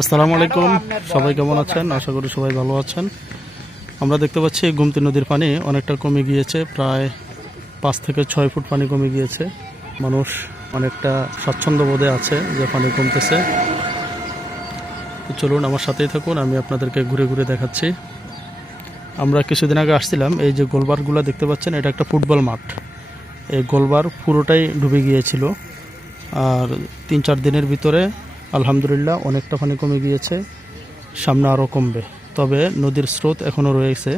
আসসালামু আলাইকুম। সবাই কেমন আছেন? আশা করি সবাই ভালো আছেন। আমরা দেখতে পাচ্ছি গুমতি নদীর পানি অনেকটা কমে গিয়েছে প্রায় পাঁচ থেকে ছয় ফুট পানি কমে গিয়েছে। মানুষ অনেকটা স্বাচ্ছন্দ্য বোধে আছে যে পানি কমতেছে। চলুন আমার সাথেই থাকুন আমি আপনাদেরকে ঘুরে ঘুরে দেখাচ্ছি। আমরা কিছুদিন আগে আসছিলাম এই যে গোলবারগুলো দেখতে পাচ্ছেন এটা একটা ফুটবল মাঠ। এই গোলবার পুরোটাই ডুবে গিয়েছিল। আর তিন চার দিনের ভিতরে আলহামদুলিল্লাহ, অনেকটা পানি কমে গিয়েছে, সামনে আরও কমবে। তবে নদীর স্রোত এখনও রয়েছে।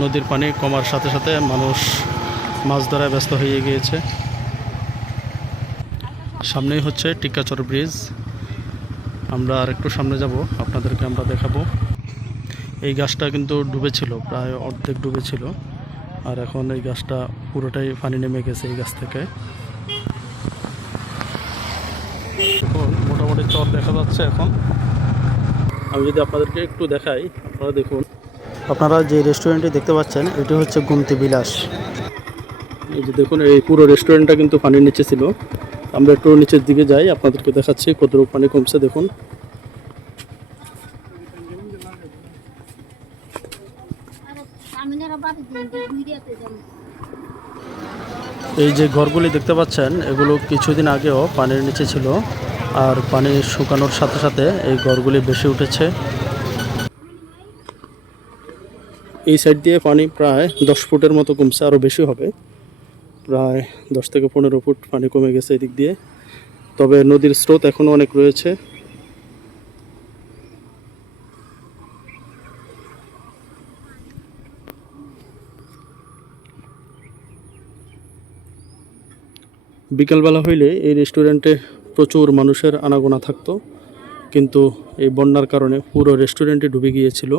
নদীর পানি কমার সাথে সাথে মানুষ মাছ ধরায় ব্যস্ত হয়ে গিয়েছে। সামনেই হচ্ছে টিকাচর ব্রিজ। আমরা আর একটু সামনে যাব, আপনাদেরকে আমরা দেখাবো। এই গাছটা কিন্তু ডুবেছিল, প্রায় অর্ধেক ডুবেছিল। আর এখন এই গাছটা পুরোটাই পানি নেমে গেছে এই গাছ থেকে এখন মোটামুটি চর দেখা যাচ্ছে এখন। আমি যদি আপনাদেরকে একটু দেখাই আপনারা দেখুন। আপনারা যে রেস্টুরেন্টটি দেখতে পাচ্ছেন এটি হচ্ছে গুমতি বিলাস। এই যে দেখুন এই পুরো রেস্টুরেন্টটা কিন্তু পানির নিচে ছিল। আমরা একটু নিচের দিকে যাই আপনাদেরকে দেখাচ্ছি কতটুকু পানি কমছে দেখুন। এই যে ঘরগুলি দেখতে পাচ্ছেন এগুলো কিছুদিন আগেও পানির নিচে ছিল। আর পানি শুকানোর সাথে সাথে এই ঘরগুলি বেশি উঠেছে। এই সাইড দিয়ে পানি প্রায় দশ ফুটের মতো কমছে, আরও বেশি হবে। প্রায় দশ থেকে পনেরো ফুট পানি কমে গেছে এদিক দিয়ে। তবে নদীর স্রোত এখনও অনেক রয়েছে। বিকালবেলা হইলে এই রেস্টুরেন্টে প্রচুর মানুষের আনাগোনা থাকতো। কিন্তু এই বন্যার কারণে পুরো রেস্টুরেন্টে ডুবে গিয়েছিল।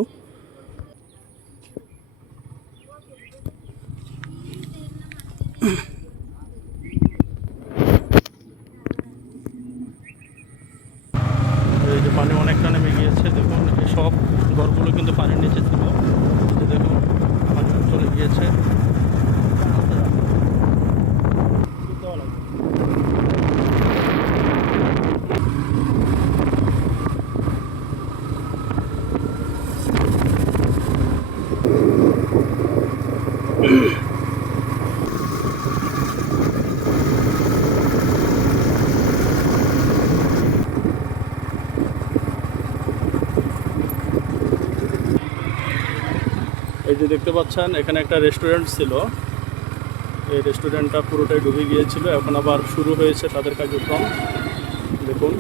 এই যে পানি অনেকটা নেমে গিয়েছে, দেখুন সব ঘরগুলো কিন্তু পানির নিচে ছিল। দেখুন, পানি চলে গিয়েছে। এই যে দেখতে পাচ্ছেন, এখানে একটা রেস্টুরেন্ট ছিল। এই রেস্টুরেন্টটা পুরোটাই ডুবে গিয়েছিল। এখন আবার শুরু হয়েছে তাদের কার্যক্রম। দেখুন।